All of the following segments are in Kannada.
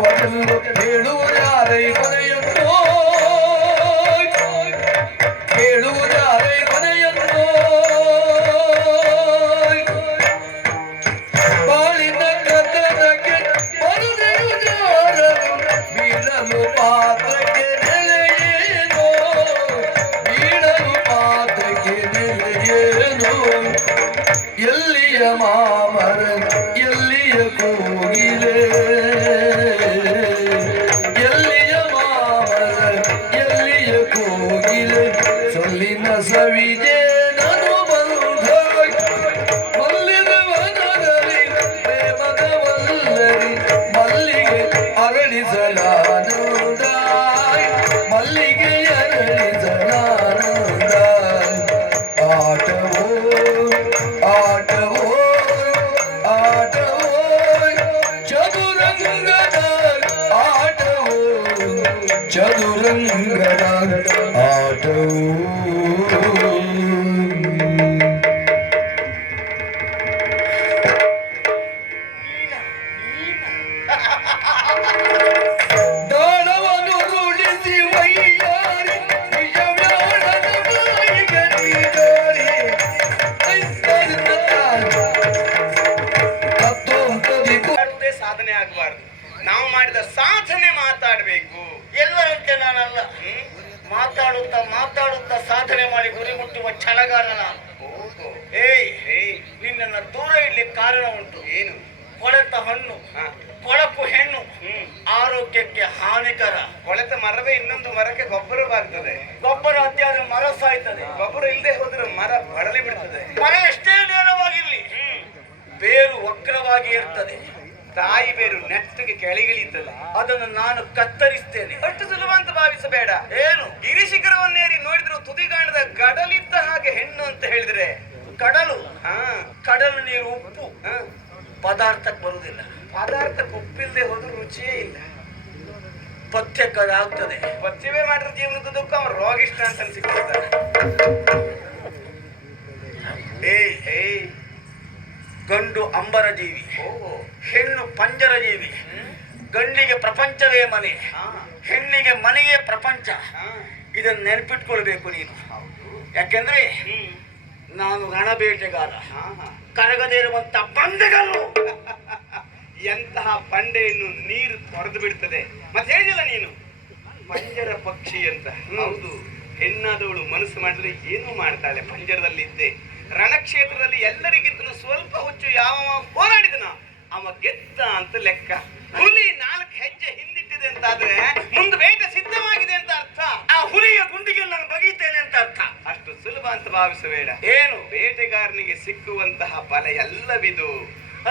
ಕೊನೆಯವರೆಲ್ಲೂ ಹೇಳುವುದಾರೈ ಕೊನೆಯನ್ನು ಹೇಳುವುದಾರೈ ಕೊನೆಯನ್ನು ಬಾಳಿನ ಕಥನಕ್ಕೆ ಬರುವುದಾರರು ಬೀಳಲು ಪಾತ್ರಕ್ಕೆ ನೆಲೆಯೇನು ಬೀಳಲು ಪಾತ್ರಕ್ಕೆ ನೆಲೆಯೇನು ಎಲ್ಲಿಯ ಮಾಮರ ಎಲ್ಲಿಯ ಕೋಗಿಲೆ ಎಲ್ಲಿಯ ಮಾಮರ ಎಲ್ಲಿಯ ಕೋಗಿಲೆ ಸೊಲ್ಲಿನ ಸವಿಜೆ ನಾನು ಬಂಧ ಮಲ್ಲಿನ ವನದಲ್ಲಿ ಪ್ರೇಮದ ವಲ್ಲರಿ ಮಲ್ಲಿಗೆ ಅರಳಿಸಲಾನಂದ ಮಲ್ಲಿಗೆ ಅರಳಿಸಲಾನಂದ ಆಟವೋ ಆಟವೋ ಆಟವೋ ಚದುರಂಗದ ಆಟವೋ ಚದುರಂಗದ ಆಟವೋ ದಾಳವನ್ನು ರೂಢಿಸಿ ವೈಯಾರಿ ನಿಜವ್ಯಾಳದ ಬಾಯಿಗೆ ನೀಡಾರಿ ಸಾಧನೆ ಆಗಬಾರ್ದು. ನಾವು ಮಾಡಿದ ಸಾಧನೆ ಮಾತಾಡಬೇಕು. ಎಲ್ಲರಂತೆ ನಾನಲ್ಲ. ಮಾತಾಡುತ್ತಾ ಮಾತಾಡುತ್ತಾ ಸಾಧನೆ ಮಾಡಿ ಗುರಿ ಮುಟ್ಟುವ ಛಲಗಾರ ನಾನು. ನಿನ್ನನ್ನ ದೂರ ಇಡ್ಲಿಕ್ಕೆ ಕಾರಣ ಉಂಟು. ಏನು? ಕೊಳೆತ ಹಣ್ಣು ಕೊಳಕು ಹೆಣ್ಣು ಆರೋಗ್ಯಕ್ಕೆ ಹಾನಿಕರ. ಕೊಳೆತ ಮರವೇ ಇನ್ನೊಂದು ಮರಕ್ಕೆ ಗೊಬ್ಬರವಾಗ್ತದೆ. ಗೊಬ್ಬರ ಅತ್ಯಾದ್ರೆ ಮರ ಸಾಯ್ತದೆ. ಗೊಬ್ಬರ ಇಲ್ಲದೆ ಹೋದ್ರೆ ಮರ ಬಡಲಿ ಬಿಡ್ತದೆ. ಮರ ಎಷ್ಟೇ ನೇರವಾಗಿರ್ಲಿ ಬೇರು ವಕ್ರವಾಗಿ ಇರ್ತದೆ. ತಾಯಿ ಬೇರು ನೆಟ್ಟಿಗೆ ಕೆಳಗಿಳಿತದೆ. ಅದನ್ನು ನಾನು ಕತ್ತರಿಸ್ತೇನೆ. ಅಷ್ಟು ಸುಲಭ ಅಂತ ಭಾವಿಸಬೇಡ. ಏನು? ಗಿರಿಶಿಖರವನ್ನೇರಿ ನೋಡಿದ್ರು ತುದಿಗಾಣದ ಗಡಲಿದ್ದ ಹಾಗೆ ಹೆಣ್ಣು ಅಂತ ಹೇಳಿದ್ರೆ ಕಡಲು ಕಡಲು ನೀರು ಉಪ್ಪು ಪದಾರ್ಥಕ್ಕೆ ಬರುವುದಿಲ್ಲ. ಪದಾರ್ಥಕ್ಕೆ ಉಪ್ಪಿಲ್ಲದೆ ಹೋದ್ರೆ ರುಚಿಯೇ ಇಲ್ಲ. ಪಥ್ಯಕ್ಕಾಗ್ತದೆ. ಪಥ್ಯವೇ ಮಾಡಿದ್ರೆ ಜೀವನದ ದುಃಖ ಅವ್ರು ರೋಗಿಷ್ಟ ಅಂತ ಅನ್ಸಿಕೊಳ್ತಾರೆ. ಗಂಡು ಅಂಬರ ಜೀವಿ, ಹೆಣ್ಣು ಪಂಜರ ಜೀವಿ. ಗಂಡಿಗೆ ಪ್ರಪಂಚವೇ ಮನೆ, ಹೆಣ್ಣಿಗೆ ಮನೆಯೇ ಪ್ರಪಂಚ. ಇದನ್ನು ನೆನಪಿಟ್ಕೊಳ್ಬೇಕು ನೀನು. ಯಾಕೆಂದ್ರೆ ನಾನು ರಣಬೇಟೆಗಾರ, ಕರಗದೇ ಇರುವಂತ ಬಂಡೆಗಲ್ಲು. ಎಂತಹ ಬಂಡೆಯನ್ನು ನೀರು ತೊರೆದು ಬಿಡ್ತದೆ. ಮತ್ತೆ ಹೇಳಿಲ್ಲ ನೀನು ಪಂಜರ ಪಕ್ಷಿ ಅಂತ. ಹೌದು, ಹೆಣ್ಣಾದವಳು ಮನಸ್ಸು ಮಾಡಿದ್ರೆ ಏನು ಮಾಡ್ತಾಳೆ. ಪಂಜರದಲ್ಲಿದ್ದೆ ರಣಕ್ಷೇತ್ರದಲ್ಲಿ ಎಲ್ಲರಿಗಿಂತಲೂ ಸ್ವಲ್ಪ ಹುಚ್ಚು ಯಾವ ಹೋರಾಡಿದನ ಅವ ಗೆದ್ದ ಅಂತ ಲೆಕ್ಕ. ಹುಲಿ 4 ಹೆಜ್ಜೆ ಹಿಂದಿಟ್ಟಿದೆ ಅಂತಾದ್ರೆ ಮುಂದೆ ಬೇಟೆ ಸಿದ್ಧವಾಗಿದೆ ಅಂತ ಅರ್ಥ. ಆ ಹುಲಿಯ ಗುಂಡಿಗೆ ನಾನು ಬಗೀತೇನೆ ಅಂತ ಅರ್ಥ. ಅಷ್ಟು ಸುಲಭ ಅಂತ ಭಾವಿಸಬೇಡ. ಏನು? ಬೇಟೆಗಾರನಿಗೆ ಸಿಕ್ಕುವಂತಹ ಬಲ ಎಲ್ಲವಿದು,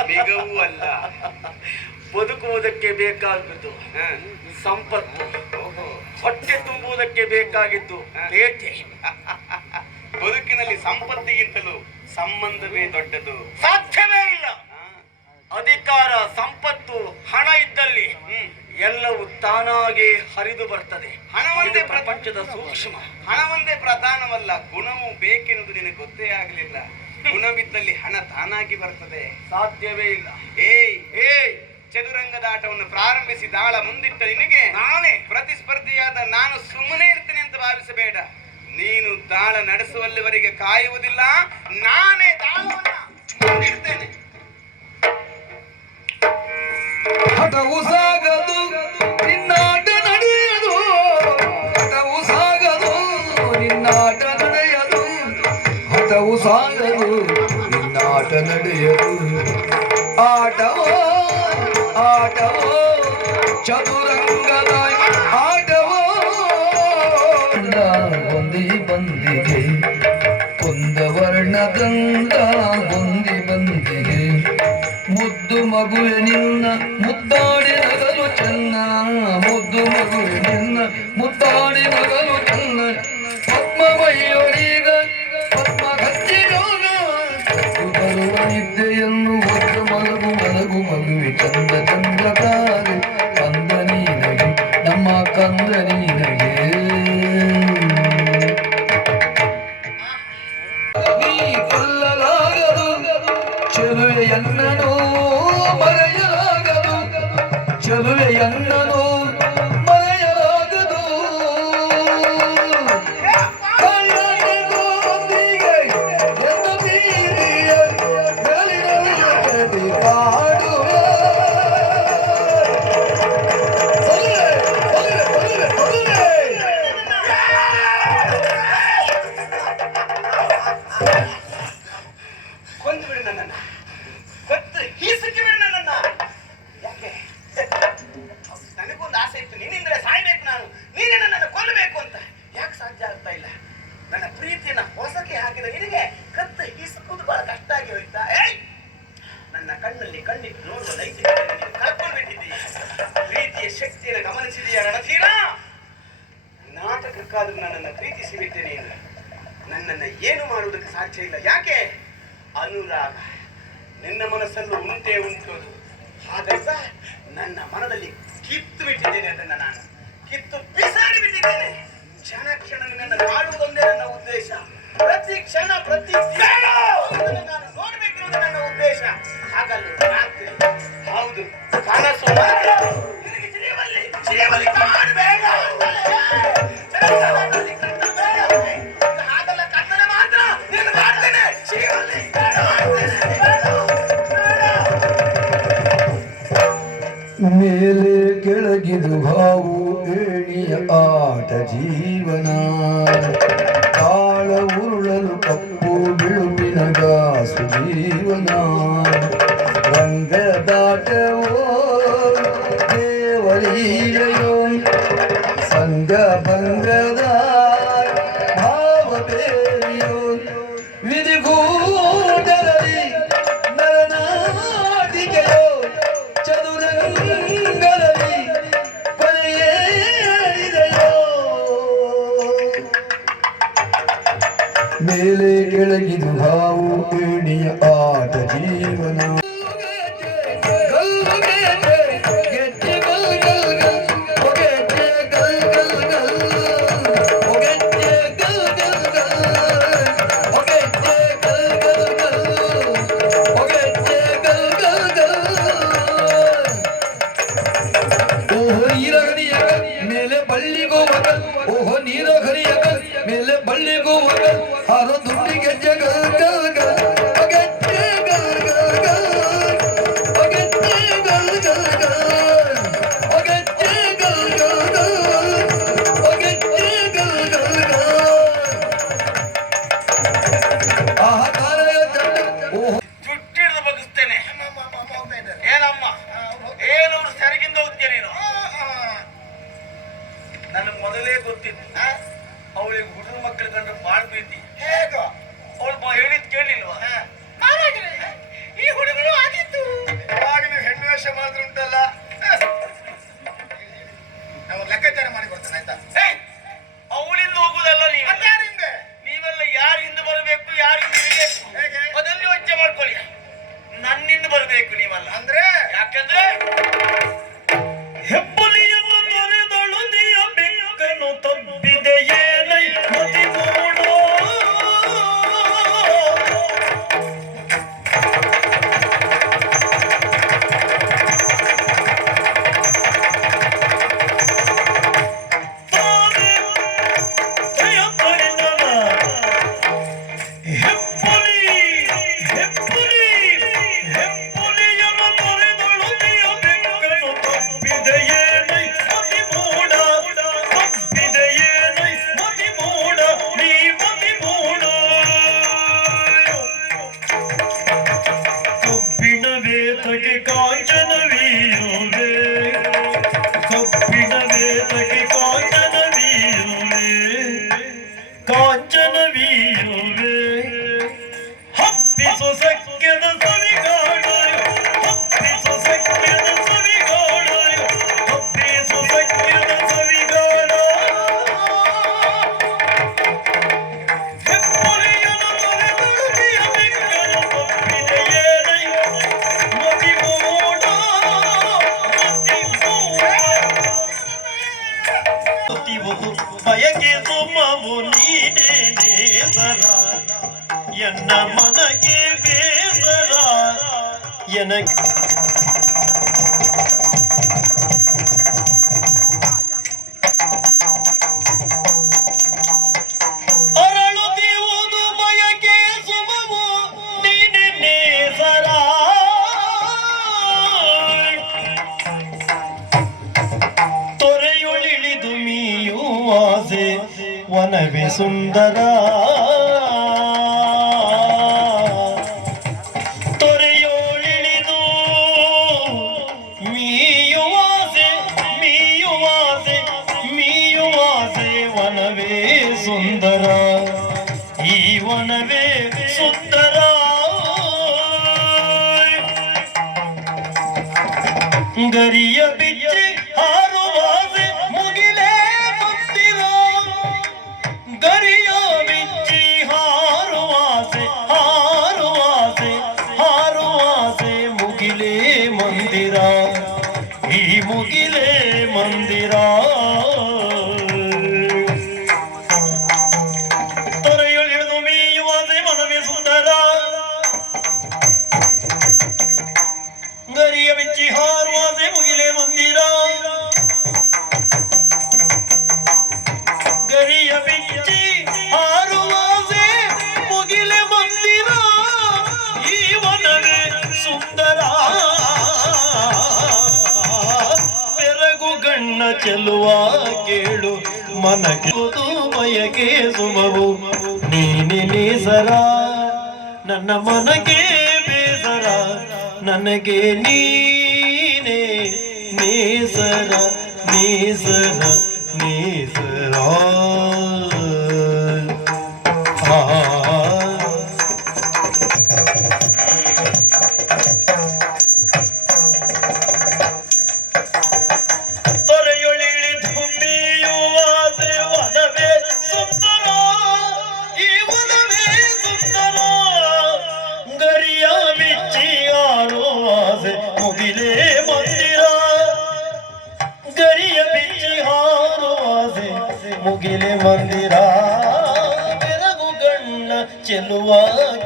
ಮಿಗವೂ ಅಲ್ಲ. ಬದುಕುವುದಕ್ಕೆ ಬೇಕಾಗಿದ್ದು ಸಂಪತ್ತು, ಹೊಟ್ಟೆ ತುಂಬುವುದಕ್ಕೆ ಬೇಕಾಗಿದ್ದು ಬೇಟೆ. ಬದುಕಿನಲ್ಲಿ ಸಂಪತ್ತಿಗಿಂತಲೂ ಸಂಬಂಧವೇ ದೊಡ್ಡದು. ಸಾಧ್ಯವೇ ಇಲ್ಲ. ಅಧಿಕಾರ, ಸಂಪತ್ತು, ಹಣ ಇದ್ದಲ್ಲಿ ಎಲ್ಲವೂ ತಾನಾಗಿ ಹರಿದು ಬರ್ತದೆ. ಹಣವೊಂದೇ ಪ್ರಪಂಚದ ಸೂಕ್ಷ್ಮ. ಹಣವೊಂದೇ ಪ್ರಧಾನವಲ್ಲ, ಗುಣವೂ ಬೇಕೆನ್ನುವುದು ನಿನಗೆ ಗೊತ್ತೇ ಆಗಲಿಲ್ಲ. ಗುಣವಿದ್ದಲ್ಲಿ ಹಣ ತಾನಾಗಿ ಬರ್ತದೆ. ಸಾಧ್ಯವೇ ಇಲ್ಲ. ಚದುರಂಗದ ಆಟವನ್ನು ಪ್ರಾರಂಭಿಸಿ ದಾಳ ಮುಂದಿಟ್ಟ ನಿನಗೆ ನಾನೇ ಪ್ರತಿಸ್ಪರ್ಧಿಯಾದ ನಾನು ಸುಮ್ಮನೆ ಇರ್ತೇನೆ ಅಂತ ಭಾವಿಸಬೇಡ. ನೀನು ದಾಳ ನಡೆಸುವಲ್ಲಿವರೆಗೆ ಕಾಯುವುದಿಲ್ಲ, ನಾನೇ ದಾಳವನ್ನ ಮುಂದಿಡ್ತೇನೆ. ಹಠವು ಸಾಗದು ನಿನ್ನಾಟ ನಡೆಯದು, ಹಠವು ಸಾಗದು ನಿನ್ನಾಟ ನಡೆಯದು, ಹಠವು ಸಾಗದು ನಿನ್ನಾಟ ನಡೆಯದು. ಆಟವೋ ಆಟವೋ ಚದುರಂಗದ ಆಟವೋ. ಒಂದಿ ಬಂದಿಗೆ ಕುಂದವರ್ಣದಂದ ಒಂದಿ ಬಂದಿಗೆ ಮುದ್ದು ಮಗುವೆ ನಿನ್ನ ಮುದ್ದಾಡಿ ನಗಲು ಚೆನ್ನ, ಮುದ್ದು ಮಗುವೆ ನಿನ್ನ ಮುದ್ದಾಡಿ ನಗಲು ಚೆನ್ನ. ಪದ್ಮವಯ್ಯೋರೀಗ ಪದ್ಮ ಕಚ್ಚಿರೋಗ ಬರುವ ನಿದ್ದೆಯನ್ನು ಒದ್ದು ಮಲಗು ಮಲಗು ಮಗುವೆ ಚಂದ ಚಂದ್ರಕಾರೆ ಕಂದ ನೀನಗೆ ನಮ್ಮ ಕಂದ ನೀನಗೆ. ನೀ ಕೊಲ್ಲಲಾಗದು ಚೆಲುವೆಯನ್ನೂ ಮರೆಯಲಾಗದು. ಎನ್ನನು ಮರೆಯಲಾಗದು ಕಳ್ಳನಿಗೊಂದಿಗೆ ಎಂದು ಬೀದಿಯ ಮೇಲಿನಲ್ಲಿ ಕಾಡುವೆ. ಕೊಂದು ಬಿಡು ನನ್ನನ್ನ, ಕೊತ್ತು ಹೀಸಕ್ಕೆ ಬಿಡು ನನ್ನನ್ನ. ಯಾಕೆ? ನನಗೊಂದು ಆಸೆ ಇತ್ತು, ನಿನ್ನಿಂದಲೇ ಸಾಯ್ಬೇಕು ನಾನು, ನೀನೇ ನನ್ನನ್ನು ಕೊಲ್ಲಬೇಕು ಅಂತ. ಯಾಕೆ ಸಾಧ್ಯ ಆಗ್ತಾ ಇಲ್ಲ? ನನ್ನ ಪ್ರೀತಿಯನ್ನ ಹೊಸಕ್ಕೆ ಹಾಕಿದ ನಿನಗೆ ಕತ್ತು ಹೀಸಕ್ಕುವುದು ಬಹಳ ಕಷ್ಟ ಆಗಿ ಹೋಯ್ತಾ? ನನ್ನ ಕಣ್ಣಲ್ಲಿ ಕಣ್ಣಿಟ್ಟು ನೋಡುವ ನೈತಿಕತೆ ನೀನು ಕಳ್ಕೊಂಡು ಬಿಟ್ಟಿದ್ದೀಯ. ಪ್ರೀತಿಯ ಶಕ್ತಿಯನ್ನು ಗಮನಿಸಿದೆಯಾ ರಣಧೀರ? ನಾಟಕಕ್ಕಾದ್ರೂ ನನ್ನನ್ನು ಪ್ರೀತಿಸಿ ಬಿಟ್ಟೆ ನೀನು. ನನ್ನನ್ನು ಏನು ಮಾಡುವುದಕ್ಕೆ ಸಾಧ್ಯ ಇಲ್ಲ. ಯಾಕೆ? ಅನುರಾಗ ನಿನ್ನ ಮನಸ್ಸಲ್ಲೂ ಉಂಟೇ ಉಂಟು. ಹಾಗಂತ ನನ್ನ ಮನದಲ್ಲಿ ಕಿತ್ತು ಬಿಟ್ಟಿದ್ದೇನೆ, ಅದನ್ನ ನಾನು ಕಿತ್ತು ಬಿಸಾಡಿ ಬಿಟ್ಟಿದ್ದೇನೆ. ಕ್ಷಣ ಕ್ಷಣ ನಿನ್ನನ್ನು ಕಾಡುವುದೊಂದೇ ನನ್ನ ಉದ್ದೇಶ. ಪ್ರತಿ ಕ್ಷಣ ಪ್ರತಿ ನಾನು ನೋಡ್ಬೇಕಿರುವುದು ನನ್ನ ಉದ್ದೇಶ. ಹಾಗಲ್ಲ ರಾತ್ರಿ, ಹೌದು ಕನಸು ನಿನಗೆ ಸಿರಿಯವಲ್ಲಿ ಕಾಣಬೇಡ ಹಾಗಲ್ಲ, ಕತ್ತಲೆ ಮಾತ್ರ ನೀನು ಮಾಡ್ತೇನೆ. ಸಿರಿಯವಲ್ಲಿ ಮೇಲೆ ಕೆಳಗಿದು ಹಾವು ಏಣಿಯ ಆಟ ಜೀವನ. ಕಾಳ ಉರುಳಲು ಕಪ್ಪು ಬಿಳುಪಿನ ಗಾಸು ಜೀವನ. ರಂಗದಾಟವೋ ದೇವಲೀಲೆಯೋ ಸಂಗ ಭಂಗದ ಭಾವ ಬೇರಿಯೋ ವಿಧಿಗೂಟರಲ್ಲಿ ನರನಾಟಿಕೆಯೋ ಚದುರಂಗದಲ್ಲಿ ಕೊನೆಯೇರಿದೆಯೋ. ಮೇಲೆ ಕೆಳಗಿದು ಹಾವು ಏಣಿಯ ಆಟ ಜೀವನ. ಮೇಲೆ ಬಳ್ಳಿಗೂ ಮಗಲ್, ಓಹೋ ನೀರ ಹರಿಯ ಮೇಲೆ ಬಳ್ಳಿಗೂ ಮಗಲ್, ಹಾರೋ ದುಡ್ಡಿಗೆ ಜಗಲ್ ಗಲ್ ಗಲ್ ಅಗತ್ಯ ಗಲ್ ಗಲ್ ಗಲ್ ಅಗತ್ಯ ಗಲ್ ಗಲ್ ಗಲ್ ಅಗತ್ಯ ಗಲ್ ಗಲ್ ಗಲ್ ಅಗತ್ಯ ಗಲ್ ಗಲ್ ಗಲ್. ಆಹ ಕಾಲಯ ಚಂಡ ಓಹೋ ಚುಟ್ಟಿಡ್ದು ಬಗ್ಗಿಸ್ತೇನೆ. ಏನಮ್ಮ ಏನು ಸರಿಗಿಂದ ಹೋಗ್ತೀಯ ನೀನು? ನನಗೆ ಮೊದಲೇ ಗೊತ್ತಿತ್ತು ಅವಳಿಗೆ ಹುಡುಗ ಮಕ್ಕಳ ಕಂಡ್ರೆ ಬಾಳ್ ಪ್ರೀತಿ. ಹೇಗೋ ಅವಳು ಹೇಳಿದ್ ಕೇಳಿಲ್ವಾ? ಈ ಹುಡುಗರು ಆಗಿತ್ತು ಯಾವಾಗ ನೀವು ಹೆಣ್ಣು ವೇಷ ಮಾಡಿದ್ರೆ ಉಂಟಲ್ಲ, ನಾವು ಲೆಕ್ಕಾಚಾರ ಮಾಡಿ ಕೊಡ್ತೇನೆ ಆಯ್ತಾ? ಅವಳಿಂದ ಹೋಗುದಲ್ಲ ನೀವು, ನೀವೆಲ್ಲ ಯಾರು ಹಿಂದೆ ಬರಬೇಕು, ಯಾರು ಹೇಗೆ ಅದನ್ನು ಯೋಚನೆ ಮಾಡ್ಕೊಳ್ಳಿ. ನನ್ನಿಂದ ಬರಬೇಕು ನೀವಲ್ಲ. ಅಂದ್ರೆ ಯಾಕಂದ್ರೆ ಹೆಬ್ಬುಲಿಯನ್ನು ತೊರೆದಳು ನೀಯ ಬೆಕ್ಕನು ತಬ್ಬಿದೆಯೇನೈ ಮತಿ ಮೂಡೋ. ಬಯಕೆ ಸುಮ್ಮವು ನೀನೇನೇ ಸರ ಎನ್ನ ಮನಗೆ ಬೇಸರ ಎನಗೆ ಸುಂದರ ತೊರೆಯೋಳಿಳಿದು ಮೀಯುವಾಸೆ ಮೀಯುವಾಸೆ ಮೀಯುವಾಸೆ ವನವೇ ಸುಂದರ ಈ ವನವೇ ಸುಂದರ ಗರಿಯ ಬಿಚ್ಚಿ ಹಾರುವಾಸೆ ಮುಗಿಲೇ ಮುತ್ತಿರ ಗರಿಯ ಬಿಚ್ಚಿ ಹಾರುವಾಸೆ ಹಾರುವಾಸೆ ಹಾರುವಾಸೆ ಮುಗಿಲೇ ಮಂದಿರ ಈ ಮುಗಿಲೇ ಮಂದಿರ ತೊರೆಯೊಳಿದು ಮೀಯುವಾಸೆ ಮನವೇ ಸುಂದರ ಗರಿಯ ಬಿಚ್ಚಿ ಹಾರುವಾಸೆ ಮುಗಿಲೇ ಮಂದಿರ ಗರಿಯ ಬಿಚ್ಚಿ ಹಾರುವಾಸೆ ಮುಗಿಲೆ ಮಂದಿರ ಈ ವನವೇ ಸುಂದರ ಬೆರಗು ಗಣ್ಣ ಚೆಲುವ ಕೇಳು ಮನಗೆ ಬಯಕೆ ಸುಮವು ನೀನೆ ನೇಸರ ನನ್ನ ಮನಗೆ ಬೇಸರ ನನಗೆ ನೀನೆ ನೇಸರ ನೇಸರ ನೇಸರ ತೊರೆಯೊಳಿಳಿದು ಮೀಯುವಾಸೆ ವನವೇ ಸುಂದರ ಈ ವನವೇ ಸುಂದರ ಗರಿಯ ಬಿಚ್ಚಿ ಆರುವಾಸೆ ಮುಗಿಲೇ ಮಂದಿರ ಗರಿಯ ಬಿಚ್ಚಿ ಹಾರುವಾಸೆ ಮುಗಿಲೆ ಮಂದಿರ ಬೆರಗು ಗಣ್ಣ ಚೆಲುವ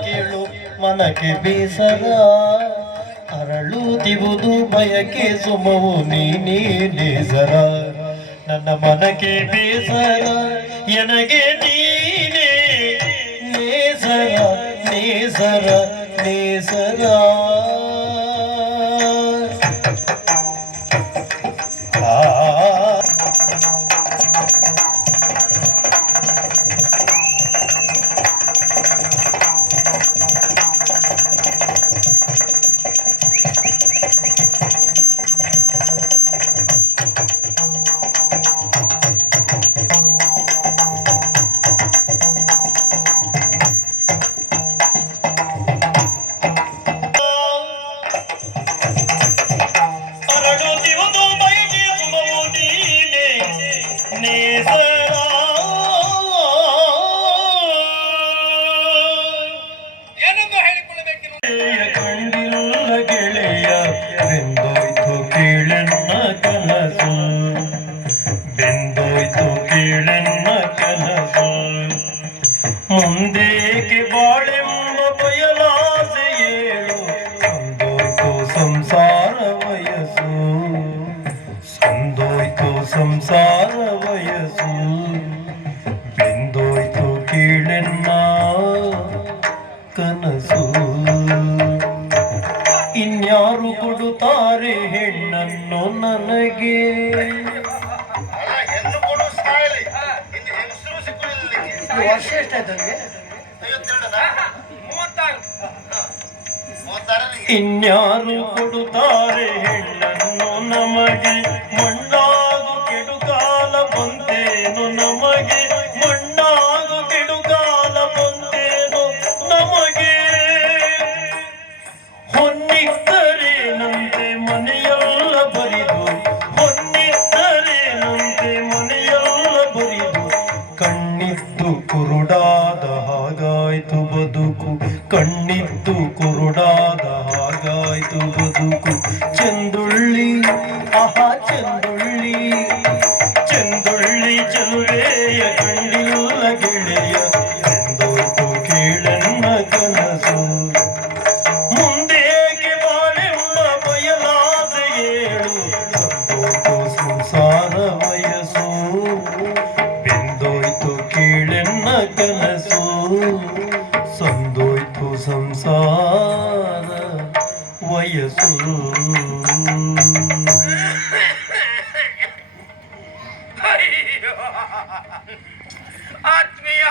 ಕೇಳು ಮನಕ್ಕೆ ಬೇಸರ ಅರಳುತ್ತಿವುದು ಬಯಕೆ ಸುಮವು ನೀನೇ ನೇಸರ ನನ್ನ ಮನಕ್ಕೆ ಬೇಸರ ಎನಗೆ ನೀನೇ ನೇಸರ ನೇಸರ ನೇಸರ ಅರಳುತ್ತಿವುದು ಬಯಕೆ ಸುಮವು ನೀನೆ ನೇಸರ ಏನೆಂದು ಹೇಳಿಕೊಳ್ಳಬೇಕೆನ್ನು ಕಂಡಿಲ್ಲ ಗೆಳೆಯ ಬೆಂದೋಯ್ತು ಕೀಳೆನ್ನ ಕನಸು ಬೆಂದೋಯ್ತು ಕೀಳೆನ್ನ ಕನಸು ಮುಂದೇಕೆ ಬಾಳೆಂಬ ಬಯಲಾಸೆ ಏಳು ಸಂದೋಯ್ತು ಸಂಸಾರ ವಯಸ್ಸು ಸಂದೋಯ್ತು ಸಂಸಾರ ವಯಸ್ಸು ಬೆಂದೋಯ್ತು ಕೀಳೆನ್ನ ಕನಸು ಇನ್ಯಾರು ಕೊಡುತ್ತಾರೆ ಹೆಣ್ಣನ್ನು ನನಗೆ ಹೆಣ್ಣು ಕೊಡು ಸಾಯಲಿ ಇನ್ನು ಹೆಂಗಸರು ಸಿಕ್ಕಲಿಲ್ಲ ವರ್ಷ ಎಷ್ಟಾಯ್ತು ನನಗೆ 36 ಇನ್ಯಾರು ಕೊಡುತ್ತಾರೆ ಹೆಣ್ಣನ್ನು ನಮಗೆ ಮಣ್ಣಾಗು ಕೆಡುಕಾಲ ಬಂತೇನು ನಮಗೆ ಮಣ್ಣಾಗು ಕೆಡುಕಾಲ ಬಂತೇನು ನಮಗೆ ಹೊನ್ನಿದ್ದರೇನಂತೆ ಮನೆಯೆಲ್ಲ ಬರಿದು ಹೊನ್ನಿದ್ದರೇನಂತೆ ಮನೆಯೆಲ್ಲ ಬರಿದು ಕಣ್ಣಿದ್ದು ಕುರುಡಾದ ಹಾಗಾಯ್ತು ಬದುಕು ಕಣ್ಣಿದ್ದು ಕುರುಡಾದ ಹಾಗಾಯ್ತು ಬದುಕು ಚಂದುಳ್ಳಿ ಆಹಾ ಚಂದುಳ್ಳಿ ಚಂದುಳ್ಳಿ ಚೆಲುವೆಯ ಕಂಡಿಲ್ಲ ಗೆಳೆಯ ಎಂದೋಯ್ತು ಕೀಳನ್ನ ಕನಸು ಮುಂದೇಕೆ ಬಾಳೆಂಬ ಬಯಲಾಸೆ ಏಳು ಸಂದೋಯ್ತು ಸಂಸಾರ ವಯಸ್ಸು ಬೆಂದೋಯ್ತು ಕೀಳೆನ್ನ ಕನಸು ಸಂದೋಯ್ತು ಸಂಸಾರ ವಯಸ್ಸು ಆತ್ಮೀಯ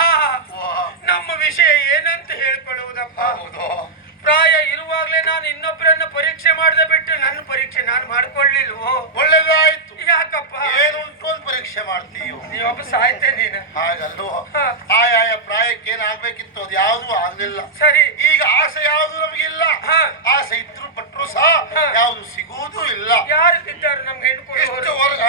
ಪ್ರಾಯ ಇರುವಾಗ್ಲೇ ನಾನು ಇನ್ನೊಬ್ಬರನ್ನ ಪರೀಕ್ಷೆ ಮಾಡದೆ ಬಿಟ್ಟು ನನ್ನ ಪರೀಕ್ಷೆ ನಾನು ಮಾಡ್ಕೊಳ್ಳಿಲ್ವೋ? ಒಳ್ಳೇದಾಯ್ತು. ಯಾಕಪ್ಪ? ಏನುಂಟು ಅಂತ ಪರೀಕ್ಷೆ ಮಾಡ್ತೀಯೋ? ನೀವೊಬ್ಬ ಸಾಯ್ತೆ ನೀನು. ಹಾಗಲ್ವೋ? ಹ. ಆಯಾಯ ಪ್ರಾಯಕ್ಕೆ ಏನಾಗ್ಬೇಕಿತ್ತು ಅದು ಯಾವ್ದು ಆಗ್ಲಿಲ್ಲ. ಸರಿ. ಈಗ ಆಸೆ ಯಾವ್ದು ನಮಗಿಲ್ಲ. ಹ. ಆಸೆ ಇದ್ರು ಪಟ್ರು ಸಹ ಹ. ಯಾವ್ದು ಸಿಗುವುದೂ ಇಲ್ಲ. ಯಾರು ಇದ್ದಾರೆ ನಮ್ಗೆ ಹೆಣ್ಣು ಎಷ್ಟು ಕೊಡುವವರು? ವರ್ಗ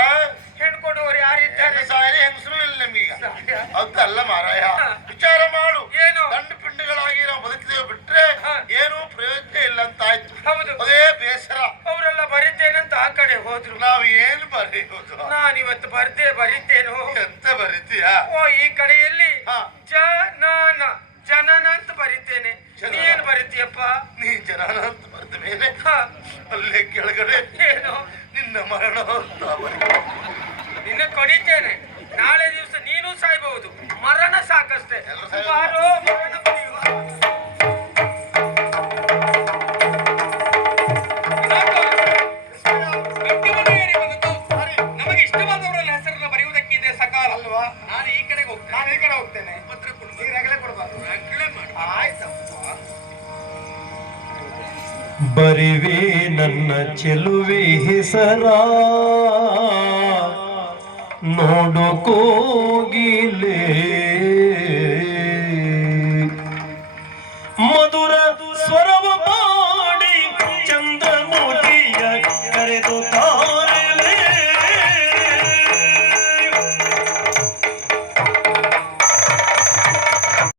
ಹೆಣ್ಣು ಕೊಡುವವರು ಯಾರಿದ್ದಾರೆ? ಸಾರಿ ಹೆಂಗಸರು ಇಲ್ಲ ನಮಗೀಗ. ಸಾಯ. ಅದಲ್ಲ ಮಾರಾಯ. ಹ. ವಿಚಾರ ಮಾಡು. ಏನು? ದಂಡು ಪಿಂಡಗಳಾಗಿ ನಾವು ಬದುಕಿದೇವೆ ಬಿಟ್ರೆ ಹ. ಏನೂ ಪ್ರಯೋಜನ ಇಲ್ಲ ಅಂತಾಯ್ತು. ಹೌದು. ಅದೇ ಬೇಸರ. ಅವರೆಲ್ಲ ಬರಿತೇನಂತ ಆ ಕಡೆ ಹೋದ್ರು. ನಾವು ಏನು ಬರೆಯುವುದು? ನಾನಿವತ್ತು ಬರಿತೇನು. ಎಂತ ಬರೀತೀಯಾ? ಓ ಈ ಕಡೆಯಲ್ಲಿ ಹ. ಜನನ ಜನನ ಅಂತ ಬರಿತೇನೆ. ಜನನ. ನೀನ್ ಬರಿತೀಯಪ್ಪ? ನೀ ಜನನ ಅಂತ ಬರೆದ ಮೇಲೆ ಹ. ಅಲ್ಲೇ ಕೆಳಗಡೆ ಏನು? ನಿನ್ನ ಮರಣ ಅಂತ ನಿನ್ನ ಕೊಡಿತೇನೆ. ನಾಳೆ ದಿವಸ ನೀನು ಸಾಯ್ಬಹುದು. ಮರಣ ಸಾಕಷ್ಟೇ. ಎಲ್ಲರೂ ಸಾಯ್ಬೋದು. ಬಾರೋ, ಮರಣ ಬರೆಯುವ. ನಮಗೆ ಇಷ್ಟವಾದವರ ಹೆಸರನ್ನು ಬರೆಯುವುದಕ್ಕಿದೆ ಸಕಾಲ ಅಲ್ವಾ? ನಾನು ಈ ಕಡೆಗೆ ಹೋಗ್ತೇನೆ. ನಾನು ಈ ಕಡೆ ಹೋಗ್ತೇನೆ. ಪತ್ರ ಕೊಡು. ನೀರಾಗಲೇ ಕೊಡಬಾರ್ದು. ರಗಳೆ ಮಾಡು. ಆಯ್ತಪ್ಪ. ಬರಿವೆ ನನ್ನ ಚೆಲುವೆ ಹೆಸರ ನೋಡು ಕೋಗಿಲೆ